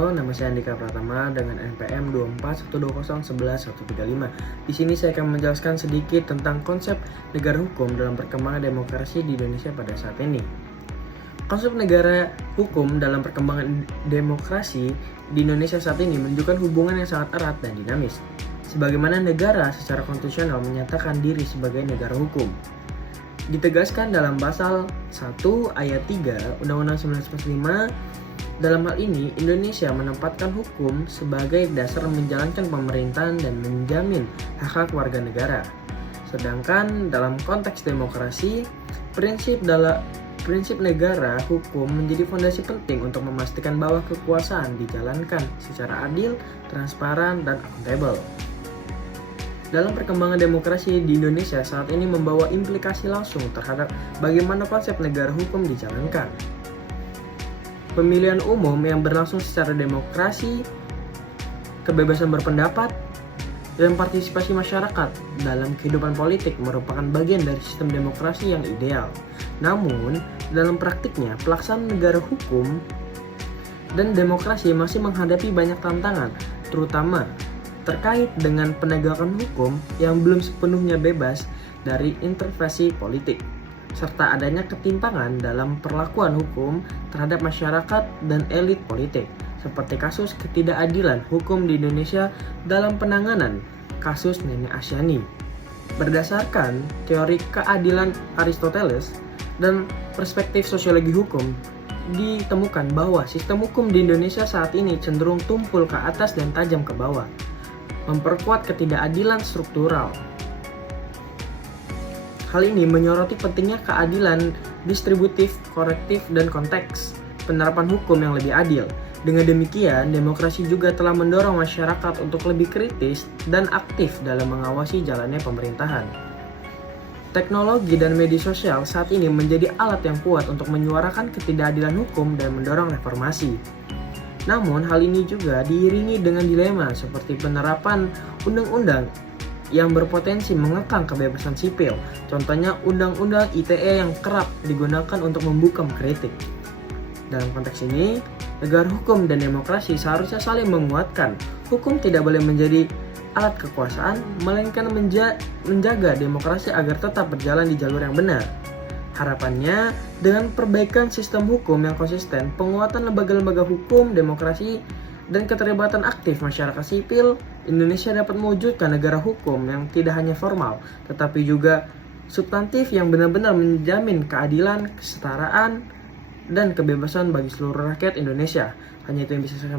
Halo, nama saya Andika Pratama dengan NPM 24120111135. Di sini saya akan menjelaskan sedikit tentang konsep negara hukum dalam perkembangan demokrasi di Indonesia pada saat ini. Konsep negara hukum dalam perkembangan demokrasi di Indonesia saat ini menunjukkan hubungan yang sangat erat dan dinamis. Sebagaimana negara secara konstitusional menyatakan diri sebagai negara hukum. Ditegaskan dalam pasal 1 ayat 3 Undang-Undang 1945. Dalam hal ini, Indonesia menempatkan hukum sebagai dasar menjalankan pemerintahan dan menjamin hak-hak warga negara. Sedangkan dalam konteks demokrasi, prinsip negara hukum menjadi fondasi penting untuk memastikan bahwa kekuasaan dijalankan secara adil, transparan, dan akuntabel. Dalam perkembangan demokrasi di Indonesia saat ini membawa implikasi langsung terhadap bagaimana konsep negara hukum dijalankan. Pemilihan umum yang berlangsung secara demokrasi, kebebasan berpendapat, dan partisipasi masyarakat dalam kehidupan politik merupakan bagian dari sistem demokrasi yang ideal. Namun, dalam praktiknya, pelaksanaan negara hukum dan demokrasi masih menghadapi banyak tantangan, terutama terkait dengan penegakan hukum yang belum sepenuhnya bebas dari intervensi politik, serta adanya ketimpangan dalam perlakuan hukum terhadap masyarakat dan elit politik, seperti kasus ketidakadilan hukum di Indonesia dalam penanganan kasus Nenek Asyani. Berdasarkan teori keadilan Aristoteles dan perspektif sosiologi hukum, ditemukan bahwa sistem hukum di Indonesia saat ini cenderung tumpul ke atas dan tajam ke bawah, memperkuat ketidakadilan struktural. Hal ini menyoroti pentingnya keadilan distributif, korektif, dan konteks penerapan hukum yang lebih adil. Dengan demikian, demokrasi juga telah mendorong masyarakat untuk lebih kritis dan aktif dalam mengawasi jalannya pemerintahan. Teknologi dan media sosial saat ini menjadi alat yang kuat untuk menyuarakan ketidakadilan hukum dan mendorong reformasi. Namun, hal ini juga diiringi dengan dilema seperti penerapan undang-undang yang berpotensi mengekang kebebasan sipil, contohnya Undang-Undang ITE yang kerap digunakan untuk membungkam kritik. Dalam konteks ini, negara hukum dan demokrasi seharusnya saling menguatkan. Hukum tidak boleh menjadi alat kekuasaan, melainkan menjaga demokrasi agar tetap berjalan di jalur yang benar. Harapannya, dengan perbaikan sistem hukum yang konsisten, penguatan lembaga-lembaga hukum, demokrasi, dan keterlibatan aktif masyarakat sipil, Indonesia dapat mewujudkan negara hukum yang tidak hanya formal, tetapi juga substantif yang benar-benar menjamin keadilan, kesetaraan, dan kebebasan bagi seluruh rakyat Indonesia. Hanya itu yang bisa saya sampaikan.